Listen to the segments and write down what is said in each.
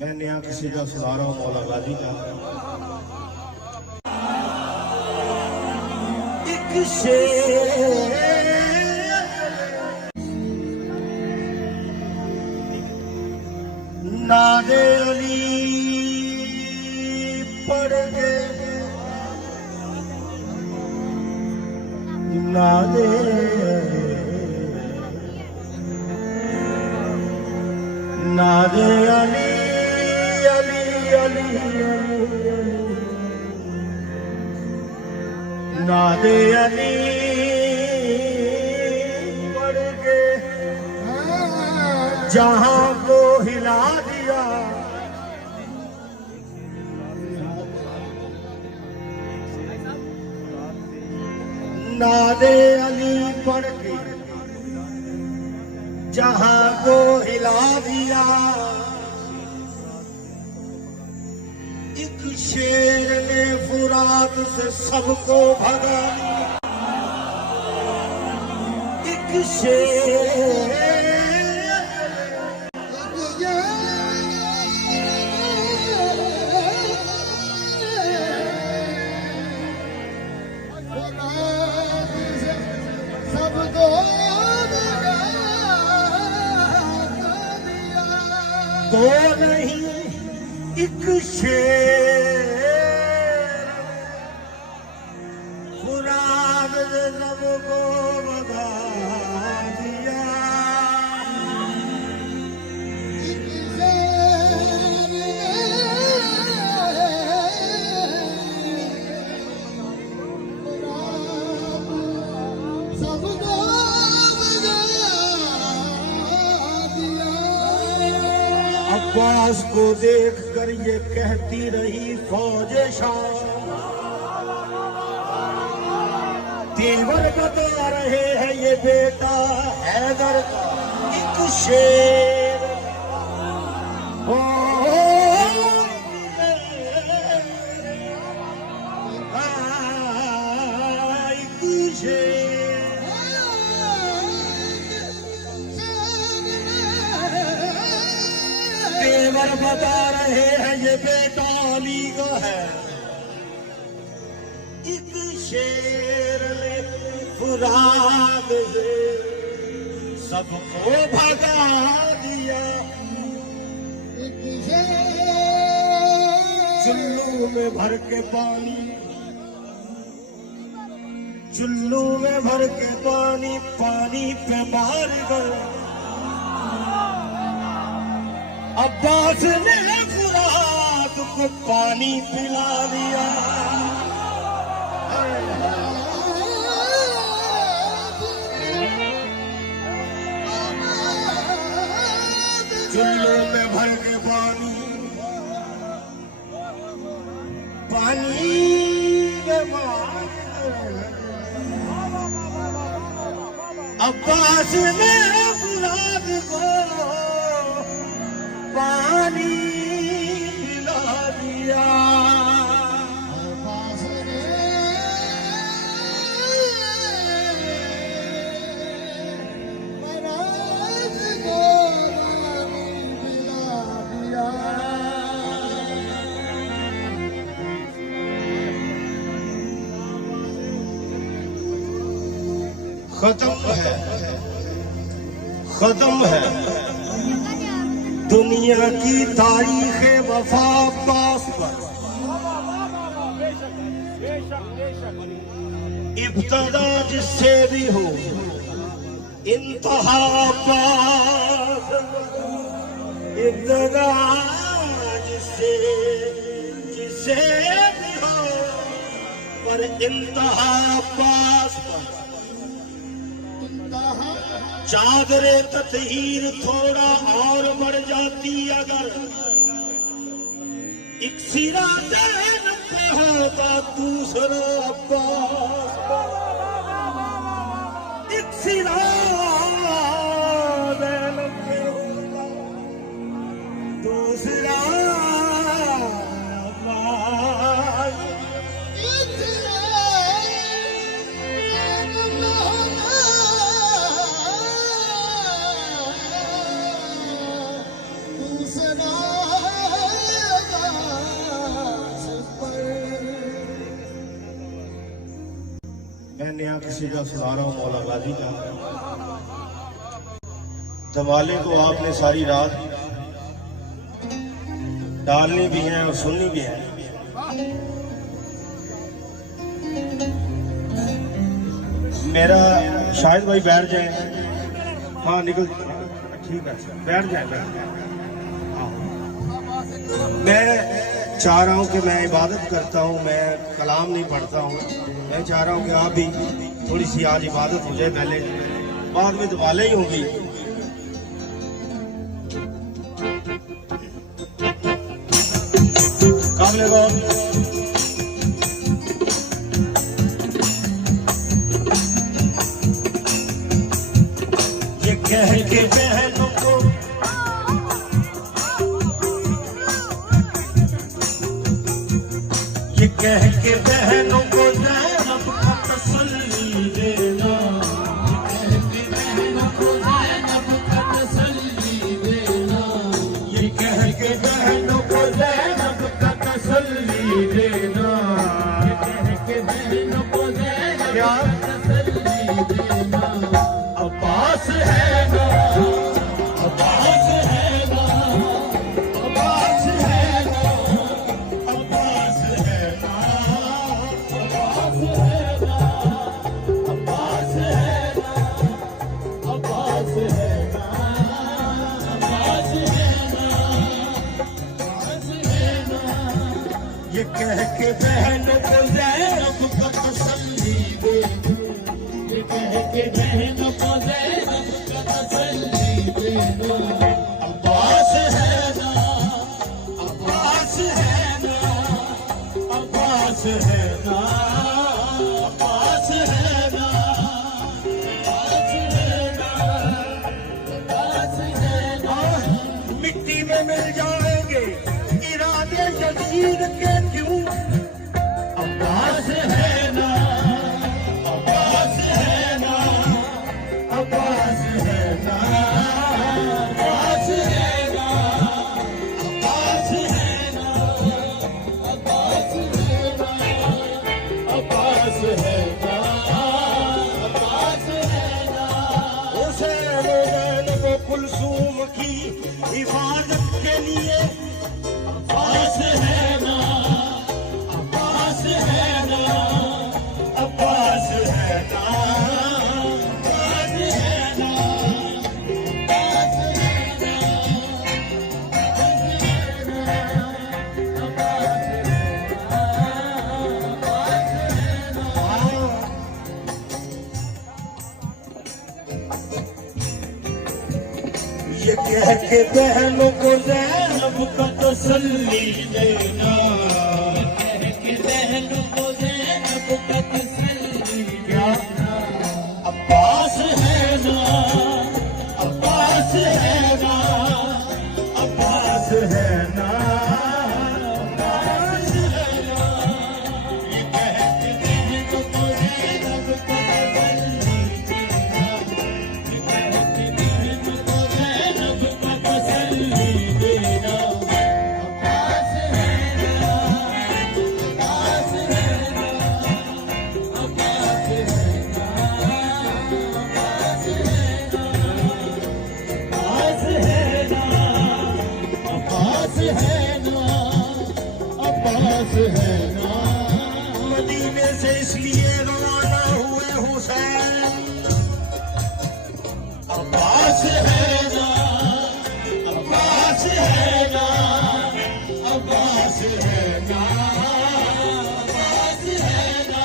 मैं नया किसी का सुना रहा हूँ मौला गाजी का। एक शेर नादे अली पढ़ के नादे नादे अली अली अली नादे अली पढ़ के जहां को हिला दिया। नादे अली पढ़ के जहां को हिला दिया। एक शेर ने फुरात से सबको भगा। एक शेर दो नहीं एक शेर फुरात से सबको भगा दिया। अब्बास को देख कर ये कहती रही फौजे शाह। तेवर बता रहे हैं ये बेटा हैदर का एक शेर। ओ एक शेर तेवर बता रहे हैं ये बेटा अली का है। एक शेर ने फुरात से सबको भगा दिया। चुल्लू में भर के पानी, चुल्लू में भर के पानी, पानी पे मार कर अब्बास ने फुरात को पानी पिला दिया। चुल्लू में भर के पानी, पानी में मार अब्बास ने फुरात को पानी पिला दिया। खत्म है, खत्म है दुनिया की तारीख वफा अब्बास पर। इब्तदा जिससे भी हो इंतहा अब्बास। इब्तदा जिससे भी हो पर इंतहा अब्बास पर। चादरे ततहीर थोड़ा और बढ़ जाती अगर एक सिरा दैन पे होता दूसरा अब्बास। एक सिरा दैन पे होता दूसरा अब्बास। नया कसीदा सुना रहा हूँ मौला गाजी का। धमाले को आपने सारी रात डालनी भी है और सुननी भी है। मेरा शायद भाई बैठ जाए। हाँ निकल, ठीक है बैठ जाए। मैं चाह रहा हूँ कि मैं इबादत करता हूँ, मैं कलाम नहीं पढ़ता हूँ। मैं चाह रहा हूँ कि आप भी थोड़ी सी आज इबादत हो जाए, पहले बाद में दुआले ही होगी। काबिल गौर ये कह के बहनों को ये कह के बहनों को ज़ैनब का तसल्ली देना, ये कह के बहनों को ज़ैनब का तसल्ली देना, ये कह के बहनों को ज़ैनब का तसल्ली देना। अब्बास है ना, अब्बास है ना, अब्बास है ना, अब्बास है ना, अब्बास है ना, अब्बास है ना, अब्बास है ना, अब्बास है ना, अब्बास है ना। ये कह के बहनों को ज़ैनब का तसल्ली दे, ये कह के बहनों को ज़ैनब का तसल्ली दे दो। अब्बास है ना, अब्बास है ना, अब्बास है ना, अब्बास है ना, अब्बास है ना, अब्बास है ना। मिट्टी में मिल जाएंगे इरादे जदीद के क्यों। अब्बास है ना, अब्बास है ना, अब्बास है ना, अब्बास है ना, अब्बास है ना, अब्बास है ना, अब्बास है ना, अब्बास है ना। हुसैन ज़ैनब कुलसूम की हिफाजत के लिए अब्बास है ना, अब्बास है ना, अब्बास है ना, अब्बास है ना, अब्बास है ना, अब्बास है ना। ये कह के बहनों को ज़ैनब का तसल्ली देना, कह के बहनों को ज़ैनब का तसल्ली देना। अब्बास है ना, अब्बास है ना, अब्बास है ना, अब्बास है ना। ये कह के बहनों को ज़ैनब का तसल्ली देना, ये कह के बहनों को ज़ैनब का तसल्ली देना। अब्बास है ना, अब्बास है ना, अब्बास है ना, अब्बास है ना, अब्बास है ना, अब्बास है ना, अब्बास है ना। मदीने से इसलिए रवाना हुए हुसैन, अब्बास है ना, अब्बास है ना, अब्बास है ना, अब्बास है ना।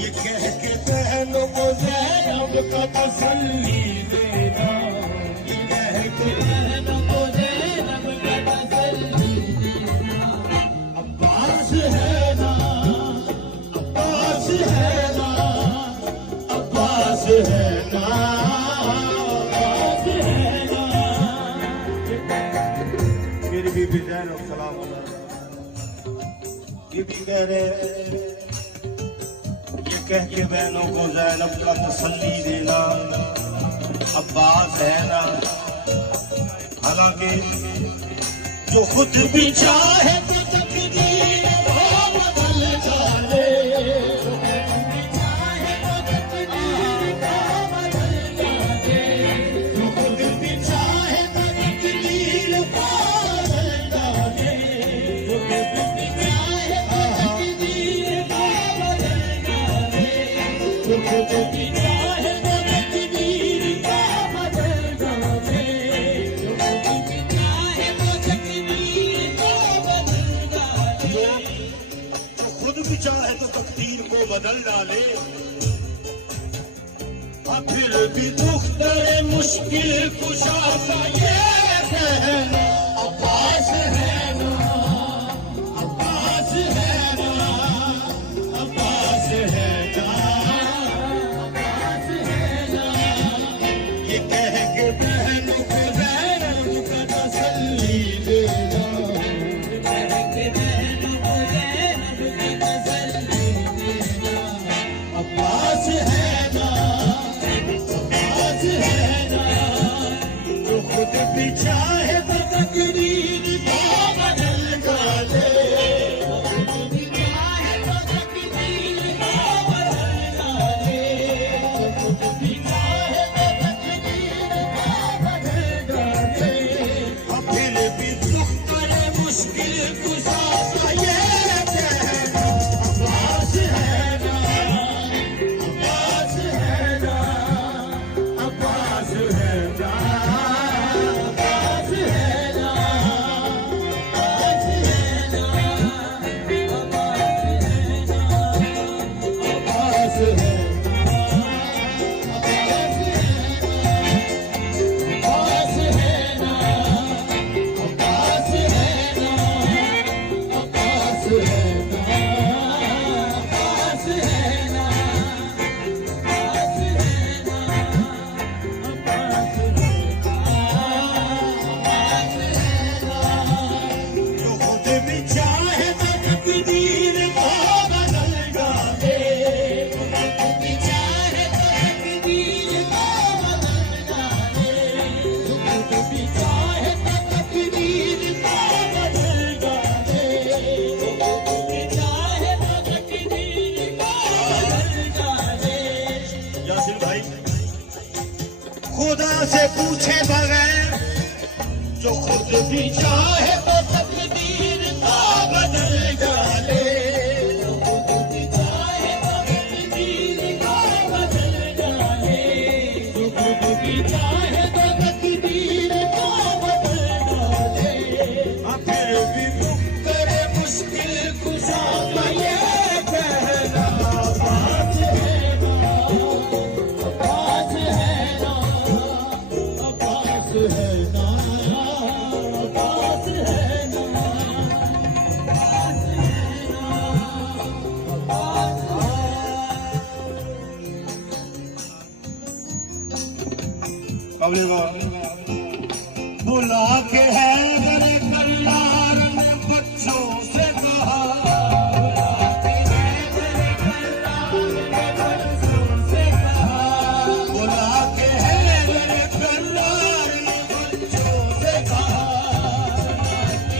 ये कह के बहनों को ज़ैनब का तसल्ली देना, ये कह के बहनों को ज़ैनब का तसल्ली देना। अब्बास है ना, अब्बास है ना, अब्बास है ना, अब्बास है ना। मेरी बीबी ज़ैनब सलाम ये भी कह रहे हैं, ये कह के बहनों को ज़ैनब का तसल्ली देना। अब्बास है ना, हालांकि जो खुद भी चाहे तो तकदीर वो बदल जाए, जो खुद भी चाहे भी चाहे तो तकदीर का बदल डाले, जो खुद भी चाहे तो तकदीर का बदल डाले, तो खुद भी चाहे तो तकदीर को बदल डाले। फिर भी दुख दरे मुश्किल कुशा सा ये कहना, अब्बास है ना, अब्बास है ना, अब्बास है ना, अब्बास है ना, ये कह के बहनों को ज़ैनब का तसल्ली देना, ये कह के बहनों को ज़ैनब की तसल्ली देना, अब्बास है ना, जो खुद भी चाहे तो तकदीर को बदल डाले, खुद भी चाहे तो तकदीर को बदल डाले, खुद भी चाहे तो तकदीर को बदल डाले, फिर भी दुख करे मुश्किल कुशा सा ये कहना, अब्बास है ना, अब्बास है ना, अब्बास है ना, अब्बास है ना, अब्बास है ना, अब्बास है ना, अब्बास है ना, अब्बास है ना, अब्बास है ना, अब्बास है ना, अब्बास है ना, अब्बास है ना, जो खुद भी चाहे तो तकदीर को बदल डाले, खुद भी चाहे तो तकदीर को बदल डाले, खुद भी चाहे तो तकदीर को बदल डाले, खुद भी चाहे तो तकदीर को बदल डाले। यासिर भाई, खुदा से पूछे बगैर जो खुद भी चाहे तो तकदीर को बदल डाले, जो खुद भी चाहे तो तकदीर को बदल डाले, जो खुद भी चाहे तो तकदीर को बदल डाले, फिर भी दुख करे मुश्किल कुशा का ये कहना, अब्बास है ना, अब्बास है ना, अब्बास है ना, अब्बास है ना, कबले बुला के हैदर कल्लार ने बच्चों से कहा, बुला के हैदर कल्लार ने बच्चों से कहा, बुला के हैदर कल्लार ने बच्चों से कहा, बुला के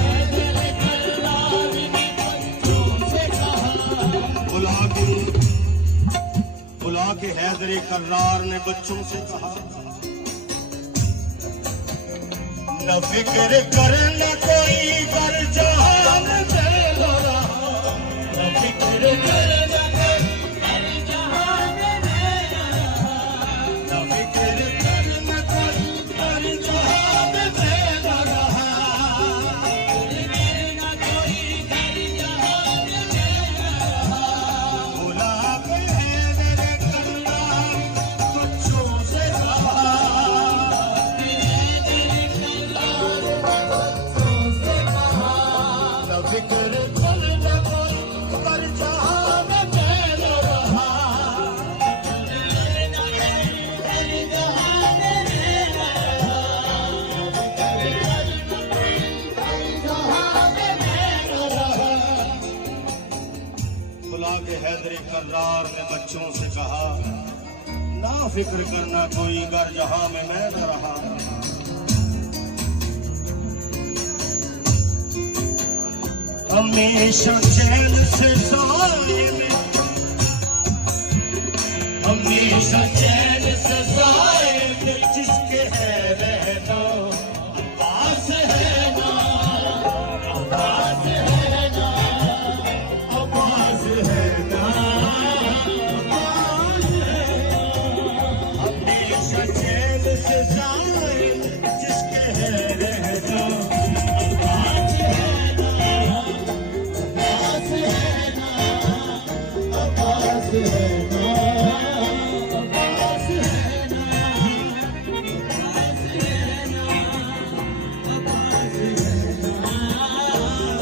हैदर कल्लार ने बच्चों से कहा, बुला के हैदर कर्रार ने बच्चों से कहा, न फिक्र करना कोई कर जहान में हो रहा, न फिक्र करना कोई कर जहान में हो रहा, न फिक्र करना कोई कर जहान में हो रहा, फिक्र करना कोई कर जहान में हो रहा, बुला के हैदर कल्लार बच्चों से कहा, फिक्र करना कोई कर जहान में हो रहा, कर जहान में हो रहा, कर जहान में हो रहा। बुला के हैदर कर्रार ने बच्चों से कहा, ना फिक्र करना कोई घर जहां में मैं न रहा, हमेशा चैन से साए में, हमेशा चैन से साए में जिसके है रहना, अब्बास है ना, अब्बास है ऐसे जालिम जिसके है रह जा अब्बास है ना अब्बास है ना अब्बास है ना अब्बास है ना अब्बास है ना अब्बास है ना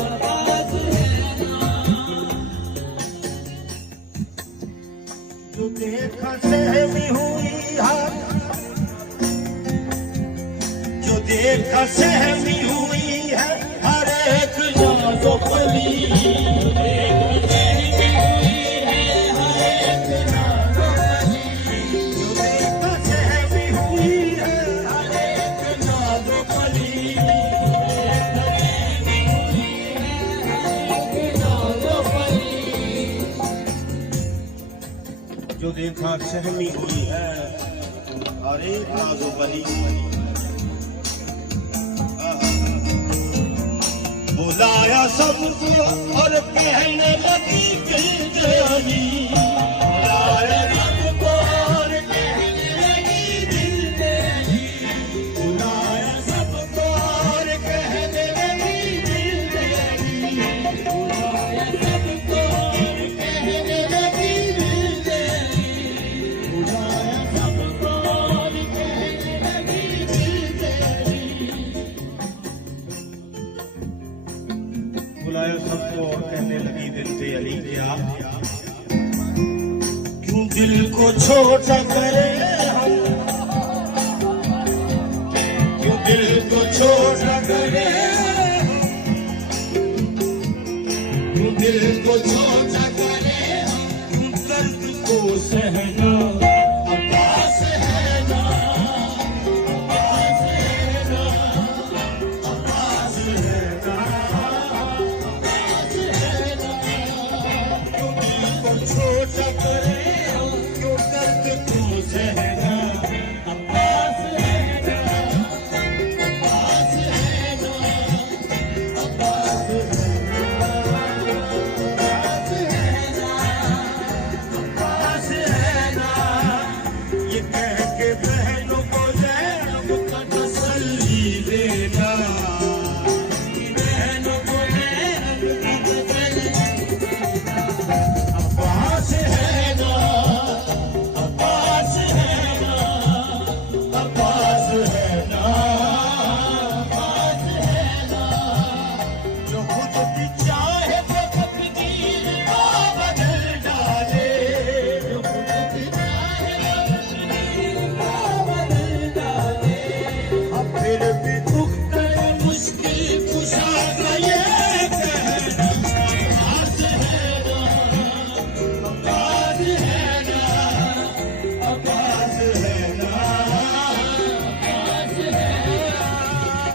अब्बास है ना जो देखा सहमी हुई है, जो देखा सहमी हुई है हर एक नाज़ो कली जो देखा सहमी हुई है हर एक नाज़ो कली जो देखा सहमी हुई है अरे नाजो बली। बुलाया सबको और कहने लगी दिल दयानी बुलाया सबको और कहने लगी दिल दयानी बुलाया सबको और कहने लगी दिल दयानी बुलाया सबको और कहने लगी दिल दयानी बुलाया सबको और कहने लगी दिल दयानी बुलाया सबको और कहने लगी दिल से अली क्या क्यों दिल को छोटा करे हम क्यों दिल को छोटा करे हम क्यों दिल को छोटा करे हम क्यों दर्द को सहन